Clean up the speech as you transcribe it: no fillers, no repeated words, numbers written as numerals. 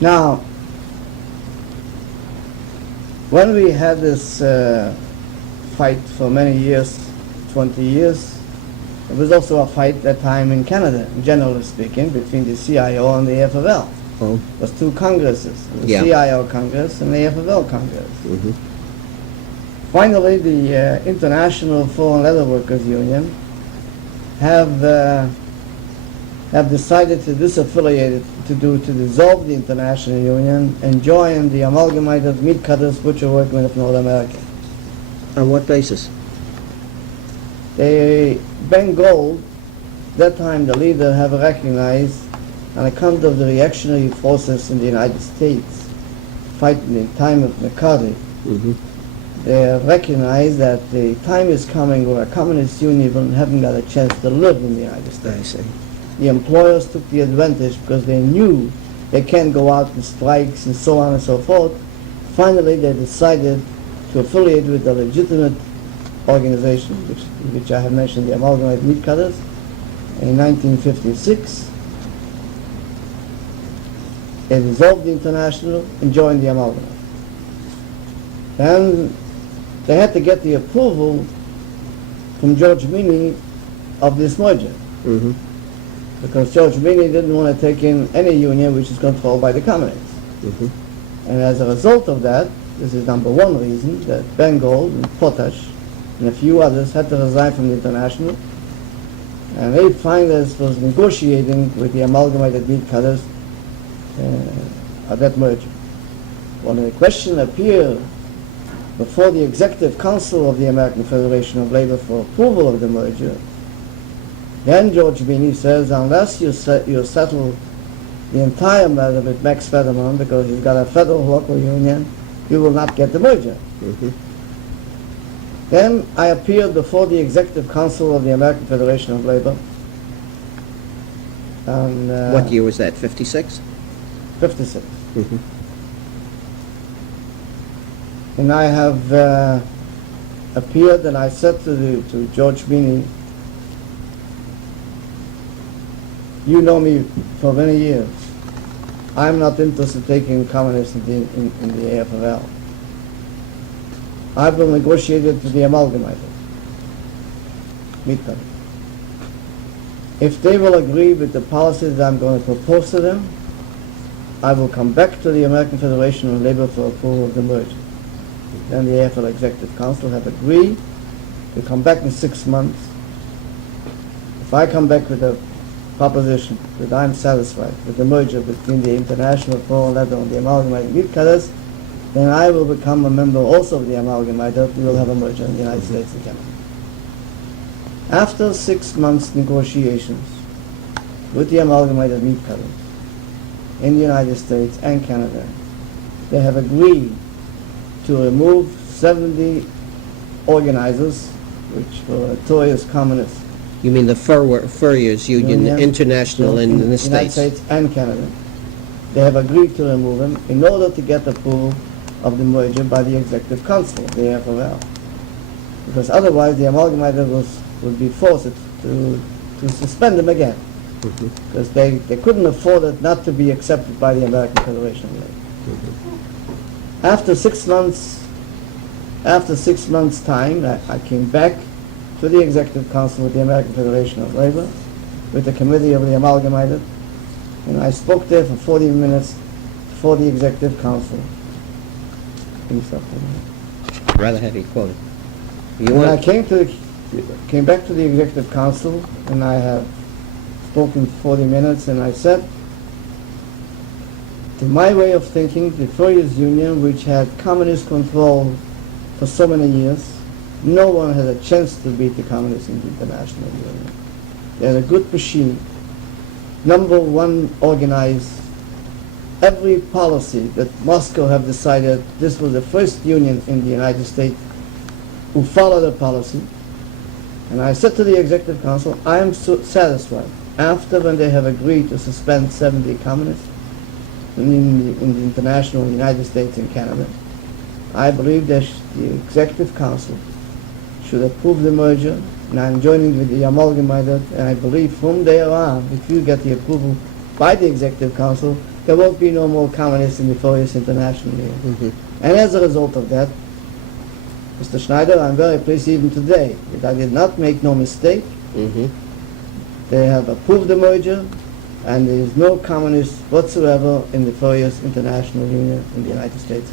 Now, when we had this fight for many years, 20 years, there was also a fight that time in Canada, generally speaking, between the CIO and the AFL. Oh. It was two congresses, the CIO Congress and the AFL Congress. Finally, the International Foreign Leather Workers Union have decided to disaffiliate it, to dissolve the international union and join the Amalgamated Meat Cutters Butcher Workmen of North America. On what basis? Ben Gold, that time the leader, have recognized, on account of the reactionary forces in the United States fighting in time of McCarthy, they have recognized that the time is coming where a communist union haven't got a chance to live in the United States. I see. The employers took the advantage because they knew they can't go out in strikes and so on and so forth. Finally, they decided to affiliate with a legitimate organization, which I have mentioned, the Amalgamated Meat Cutters, in 1956. They dissolved the International and joined the Amalgamated. And they had to get the approval from George Meany of this merger. Because George Meany didn't want to take in any union which is controlled by the communists. And as a result of that, this is number one reason, that Ben Gold and Potash and a few others had to resign from the International. And they finally was negotiating with the Amalgamated Meat Cutters at that merger. When the question appeared before the Executive Council of the American Federation of Labor for approval of the merger, then George Meany says, unless you settle the entire matter with Max Federman, because he's got a federal local union, you will not get the merger. Then I appeared before the Executive Council of the American Federation of Labor. And, What year was that, 56? 56. And I have appeared and I said to George Meany, you know me for many years. I'm not interested in taking communists in the AFL. I will negotiate it with the Amalgamated Meat Cutters. If they will agree with the policies that I'm going to propose to them, I will come back to the American Federation of Labor for approval of the merger. Then the AFL Executive Council have agreed to come back in 6 months. If I come back with a proposition that I'm satisfied with the merger between the International Foreign Leather and the Amalgamated Meat Cutters, then I will become a member also of the Amalgamated. We will have a merger in the United States and Canada. After 6 months negotiations with the Amalgamated Meat Cutters in the United States and Canada, they have agreed to remove 70 organizers, which were notorious communists. You mean the Furriers Union International in the United States? States and Canada. They have agreed to remove them in order to get approval of the merger by the Executive Council, the AFL. Because otherwise the Amalgamated would be forced to suspend them again. Because they couldn't afford it not to be accepted by the American Federation of Labor. After 6 months time, I came back to the Executive Council of the American Federation of Labor with the committee of the Amalgamated, and I spoke there for 40 minutes for the Executive Council. Rather heavy quote. When I came back to the Executive Council, and I have spoken 40 minutes, and I said, to my way of thinking, the Furriers Union, which had communist control for so many years, no one had a chance to beat the communists in the International Union. They had a good machine, number one organized. Every policy that Moscow have decided, this was the first union in the United States who followed the policy. And I said to the Executive Council, I am so satisfied after when they have agreed to suspend 70 communists in the international United States and Canada. I believe that the Executive Council should approve the merger, and I'm joining with the Amalgamated, and I believe from there on, if you get the approval by the Executive Council, there won't be no more communists in the Furious International Union. Mhm. And as a result of that, Mr. Schneider, I'm very pleased even today that I did not make no mistake. Mhm. They have approved the merger, and there is no communists whatsoever in the Furious International Union in the United States.